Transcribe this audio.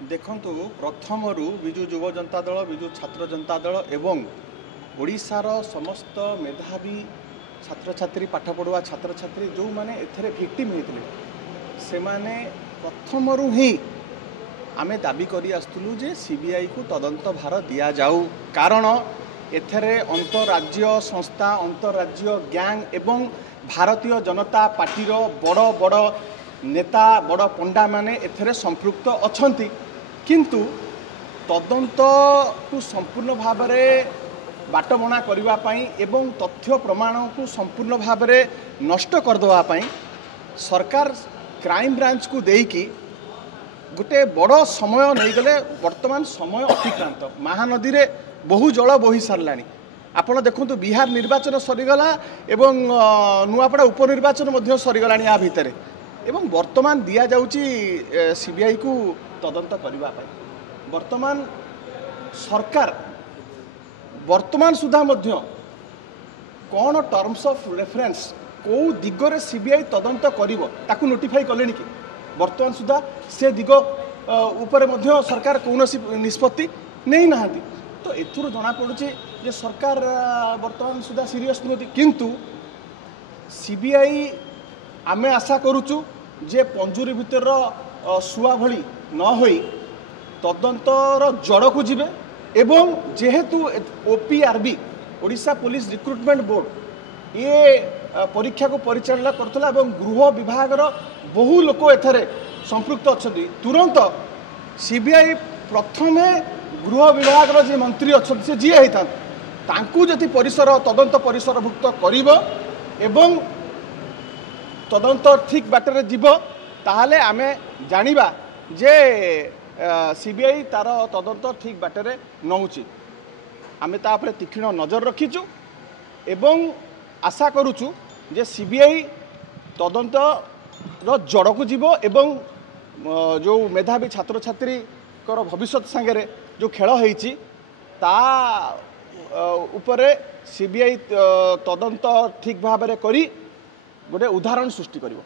देखंतु प्रथमरु विजु युव जनता दल विजु छात्र जनता दल एवं ओडिशार समस्त मेधावी छात्र छात्री पाठ पढ़ुआ छात्र छात्री जो माने एथरे विक्टिम होते से माने प्रथमरु ही आमे दाबी करी आस्तुलु जे सीबीआई को तदंत भार दिया जाऊ कारण एथरे अंतरराज्य संस्था अंतरराज्य गैंग एवं भारतीय जनता पार्टीर बड़ बड़ नेता बड़ पंडा माने एथरे संपृक्त अछंती किंतु तदंत को संपूर्ण भाव में बाटबणा करने एवं तथ्य प्रमाण को संपूर्ण भाव में नष्ट करदेवाई सरकार क्राइम ब्रांच को देकी गोटे बड़ समय नहीं गले वर्तमान समय अतिक्रांत महानदी रे बहु जल बोही साराणी आपण देखु बिहार निर्वाचन सरीगला एवं नुआपड़ा उपनिर्वाचन सरीगला या भितर एवं वर्तमान दिया जाउची सीबीआई को तदंत करने वर्तमान सरकार वर्तमान सुधा मध्य कौन टर्म्स ऑफ रेफरेंस कौ दिगरे सीबीआई तदंत करिवो ताकू नोटिफाई कलेनी कि वर्तमान सुधा से दिग ऊपर मध्य सरकार कौन निष्पत्ति नहीं नाहांती तो एथुर जना पड़ुची जे सरकार वर्तमान सुधा सीरियस नुहति किंतु सीबीआई आमे आशा करूचु जे पंजुरी भितर सुआ भली न होई तदंतर जड़ को जिबे एवं जेहेतु ओपीआरबी ओडिशा पुलिस रिक्रुटमेंट बोर्ड ये परीक्षा को परिचालना करथला एवं गृह विभाग बहु लोक एथरे संपृक्त अच्छी तुरंत सीबीआई प्रथमे गृह विभाग जे मंत्री अच्छे से जी होता तांकू जदि परिसर तदंत परिसरभुक्त करिवो एवं तदंत ठीक बाटर जीव ताहले आमे जानिबा जे सीबीआई तार तदंत ठीक बाटर नौची आमे तापरे तीक्ष्ण नजर रखीचु एवं आशा करूचु जे सीबीआई तदंत जड़ को जीव एवं जो मेधावी छात्र छात्री कर भविष्य सांगे जो खेल होईची ता उपरे सीबीआई तदंत ठीक भाव में करी गोटे उदाहरण सृष्टि करिवो।